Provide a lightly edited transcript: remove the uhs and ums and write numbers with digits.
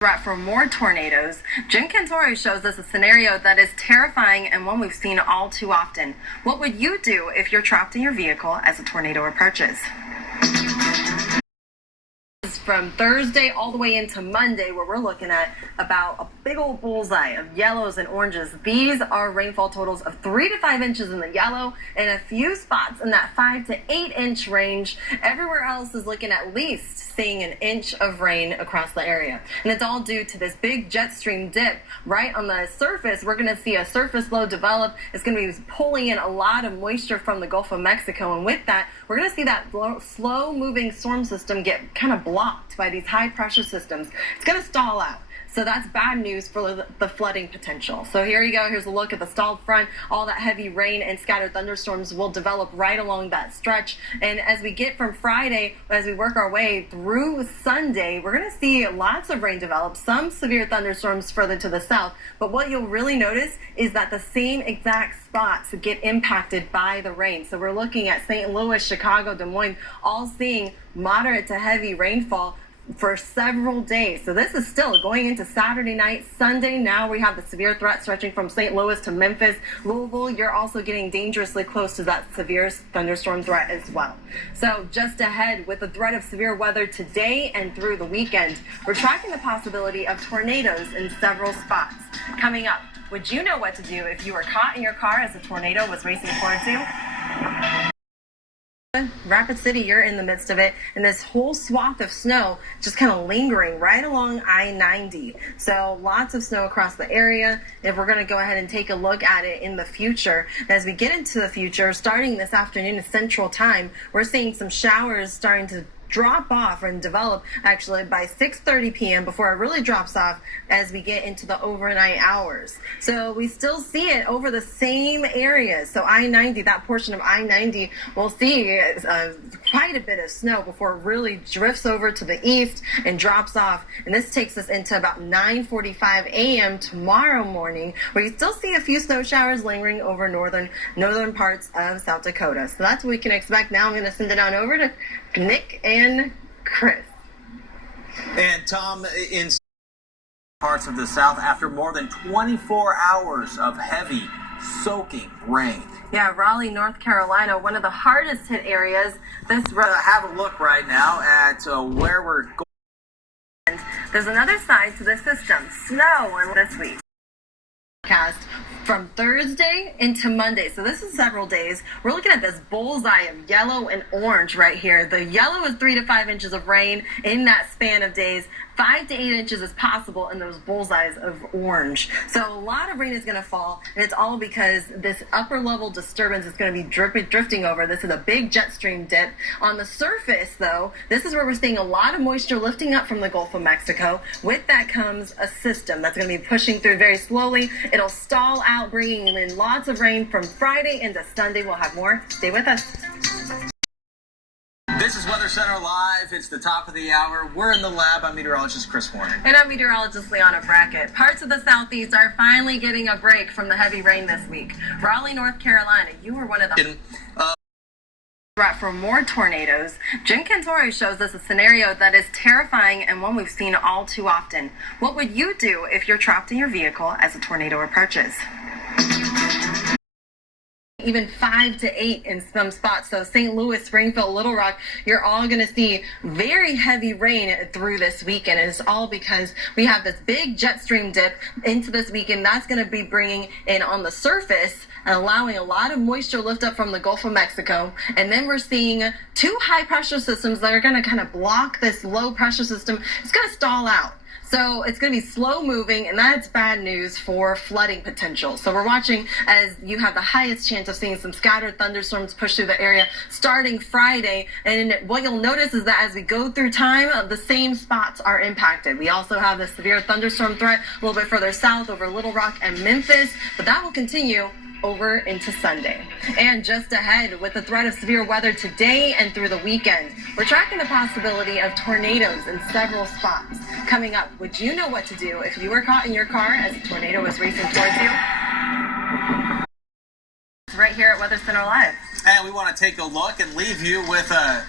Threat for more tornadoes. Jim Cantore shows us a scenario that is terrifying and one we've seen all too often. What would you do if you're trapped in your vehicle as a tornado approaches? From Thursday all the way into Monday, where we're looking at about a big old bullseye of yellows and oranges. These are rainfall totals of 3 to 5 inches in the yellow and a few spots in that 5 to 8 inch range. Everywhere else is looking at least seeing an inch of rain across the area. And it's all due to this big jet stream dip right on the surface. We're going to see a surface low develop. It's going to be pulling in a lot of moisture from the Gulf of Mexico. And with that, we're going to see that slow moving storm system get kind of blocked by these high pressure systems. It's going to stall out. So that's bad news for the flooding potential. So here you go. Here's a look at the stalled front. All that heavy rain and scattered thunderstorms will develop right along that stretch. And as we get from Friday, as we work our way through Sunday, we're going to see lots of rain develop, some severe thunderstorms further to the south. But what you'll really notice is that the same exact spots get impacted by the rain. So we're looking at St. Louis, Chicago, Des Moines, all seeing moderate to heavy rainfall for several days. So this is still going into Saturday night. Sunday, now we have the severe threat stretching from St. Louis to Memphis. Louisville, you're also getting dangerously close to that severe thunderstorm threat as well. So just ahead with the threat of severe weather today and through the weekend, we're tracking the possibility of tornadoes in several spots. Coming up, would you know what to do if you were caught in your car as a tornado was racing towards you? Rapid City, you're in the midst of it, and this whole swath of snow just kind of lingering right along I-90. So lots of snow across the area. If we're going to go ahead and take a look at it in the future, as we get into the future, starting this afternoon Central Time, we're seeing some showers starting to drop off and develop actually by 6:30 p.m. before it really drops off as we get into the overnight hours. So we still see it over the same areas. So I-90, that portion of I-90, will see quite a bit of snow before it really drifts over to the east and drops off. And this takes us into about 9:45 a.m. tomorrow morning, where you still see a few snow showers lingering over northern parts of South Dakota. So that's what we can expect. Now I'm going to send it on over to Nick and Chris. And Tom, in parts of the south, after more than 24 hours of heavy, soaking rain. Yeah, Raleigh, North Carolina, one of the hardest hit areas. Have a look right now at where we're going. There's another side to the system, snow this week. From Thursday into Monday, so this is several days. We're looking at this bullseye of yellow and orange right here. The yellow is 3 to 5 inches of rain in that span of days. 5 to 8 inches is possible in those bullseyes of orange. So a lot of rain is going to fall, and it's all because this upper level disturbance is going to be drifting over. This is a big jet stream dip. On the surface, though, this is where we're seeing a lot of moisture lifting up from the Gulf of Mexico. With that comes a system that's going to be pushing through very slowly. It'll stall out, bringing in lots of rain from Friday into Sunday. We'll have more. Stay with us. This is Weather Center Live. It's the top of the hour. We're in the lab. I'm meteorologist Chris Warner. And I'm meteorologist Liana Brackett. Parts of the southeast are finally getting a break from the heavy rain this week. Raleigh, North Carolina, you were one of the threat for more tornadoes. Jim Cantore shows us a scenario that is terrifying and one we've seen all too often. What would you do if you're trapped in your vehicle as a tornado approaches? Even 5 to 8 in some spots. So St. Louis, Springfield, Little Rock, you're all going to see very heavy rain through this weekend. And it's all because we have this big jet stream dip into this weekend. That's going to be bringing in on the surface and allowing a lot of moisture lift up from the Gulf of Mexico. And then we're seeing 2 high pressure systems that are going to kind of block this low pressure system. It's going to stall out. So it's going to be slow moving, and that's bad news for flooding potential. So we're watching as you have the highest chance of seeing some scattered thunderstorms push through the area starting Friday. And what you'll notice is that as we go through time, the same spots are impacted. We also have the severe thunderstorm threat a little bit further south over Little Rock and Memphis, but that will continue over into Sunday. And just ahead with the threat of severe weather today and through the weekend, we're tracking the possibility of tornadoes in several spots. Coming up, would you know what to do if you were caught in your car as a tornado was racing towards you? Right here at Weather Center Live. And we want to take a look and leave you with a